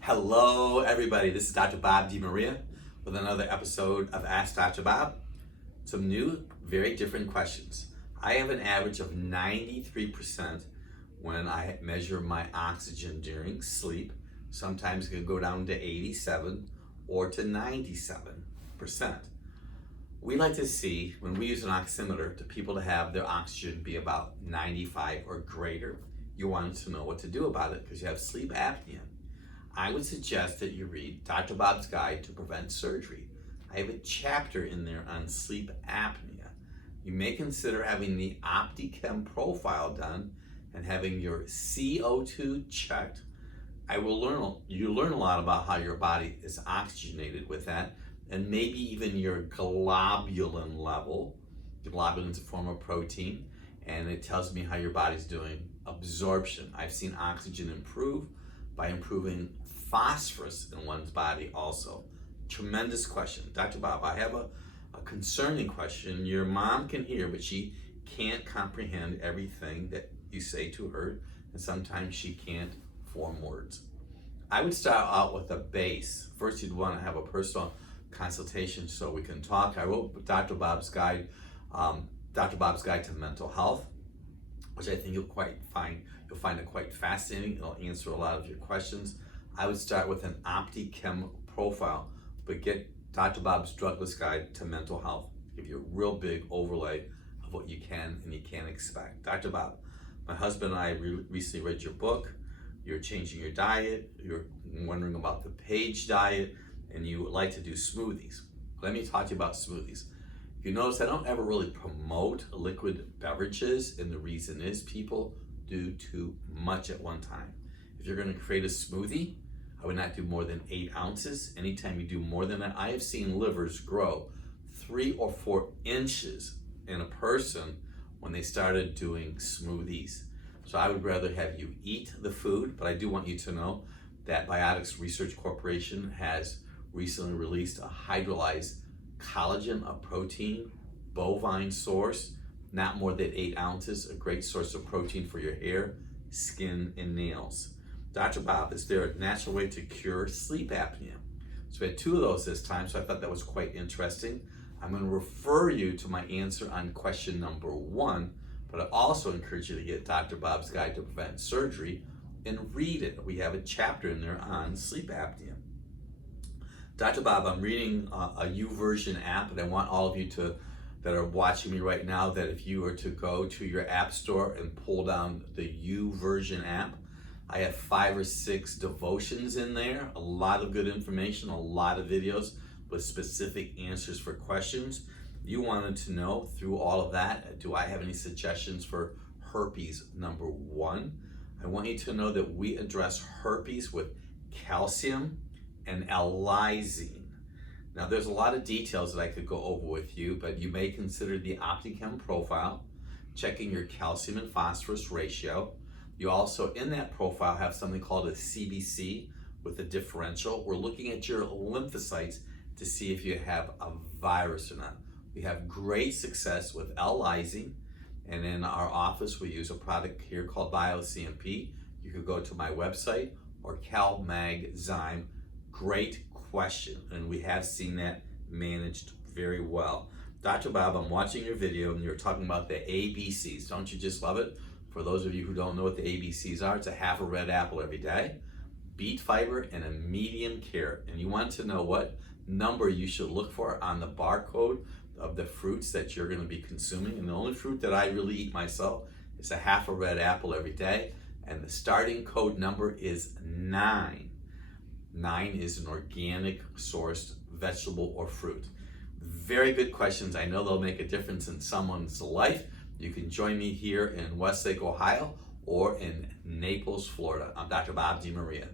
Hello, everybody. This is Dr. Bob DeMaria with another episode of Ask Dr. Bob. Some new, very different questions. I have an average of 93% when I measure my oxygen during sleep. Sometimes it can go down to 87 or to 97%. We like to see, when we use an oximeter, to people to have their oxygen be about 95 or greater. You want to know what to do about it because you have sleep apnea. I would suggest that you read Dr. Bob's Guide to Prevent Surgery. I have a chapter in there on sleep apnea. You may consider having the Opti-Chem Profile done and having your CO2 checked. You learn a lot about how your body is oxygenated with that, and maybe even your globulin level. Globulin is a form of protein, and it tells me how your body's doing absorption. I've seen oxygen improve by improving phosphorus in one's body also. Tremendous question. Dr. Bob, I have a concerning question. Your mom can hear, but she can't comprehend everything that you say to her, and sometimes she can't form words. I would start out with a base. First, you'd want to have a personal consultation so we can talk. I wrote Dr. Bob's Guide to Mental Health, which I think you'll find it quite fascinating. It'll answer a lot of your questions. I would start with an Opti-Chem Profile, but get Dr. Bob's Drugless Guide to Mental Health. Give you a real big overlay of what you can and you can't expect. Dr. Bob, my husband and I recently read your book. You're changing your diet. You're wondering about the Page diet, and you like to do smoothies. Let me talk to you about smoothies. You notice I don't ever really promote liquid beverages, and the reason is people do too much at one time. If you're going to create a smoothie, I would not do more than 8 ounces. Anytime you do more than that, I have seen livers grow 3 or 4 inches in a person when they started doing smoothies. So I would rather have you eat the food, but I do want you to know that Biotics Research Corporation has recently released a hydrolyzed collagen, a protein, bovine source, not more than 8 ounces, a great source of protein for your hair, skin, and nails. Dr. Bob, is there a natural way to cure sleep apnea? So we had 2 of those this time, so I thought that was quite interesting. I'm going to refer you to my answer on question number 1, but I also encourage you to get Dr. Bob's Guide to Prevent Surgery and read it. We have a chapter in there on sleep apnea. Dr. Bob, I'm reading a YouVersion app, and I want all of you that are watching me right now, that if you were to go to your app store and pull down the YouVersion app, I have 5 or 6 devotions in there, a lot of good information, a lot of videos with specific answers for questions. You wanted to know through all of that, do I have any suggestions for herpes? Number 1, I want you to know that we address herpes with calcium and L-lysine. Now there's a lot of details that I could go over with you, but you may consider the Opti-Chem Profile, checking your calcium and phosphorus ratio. You also, in that profile, have something called a CBC with a differential. We're looking at your lymphocytes to see if you have a virus or not. We have great success with L-lysine, and in our office we use a product here called BioCMP. You could go to my website or CalMagZyme. Great question, and we have seen that managed very well. Dr. Bob, I'm watching your video and you're talking about the ABCs. Don't you just love it? For those of you who don't know what the ABCs are, it's a half a red apple every day, beet fiber, and a medium carrot. And you want to know what number you should look for on the barcode of the fruits that you're going to be consuming. And the only fruit that I really eat myself is a half a red apple every day, and the starting code number is 9. 9 is an organic sourced vegetable or fruit. Very good questions. I know they'll make a difference in someone's life. You can join me here in Westlake, Ohio, or in Naples, Florida. I'm Dr. Bob DeMaria.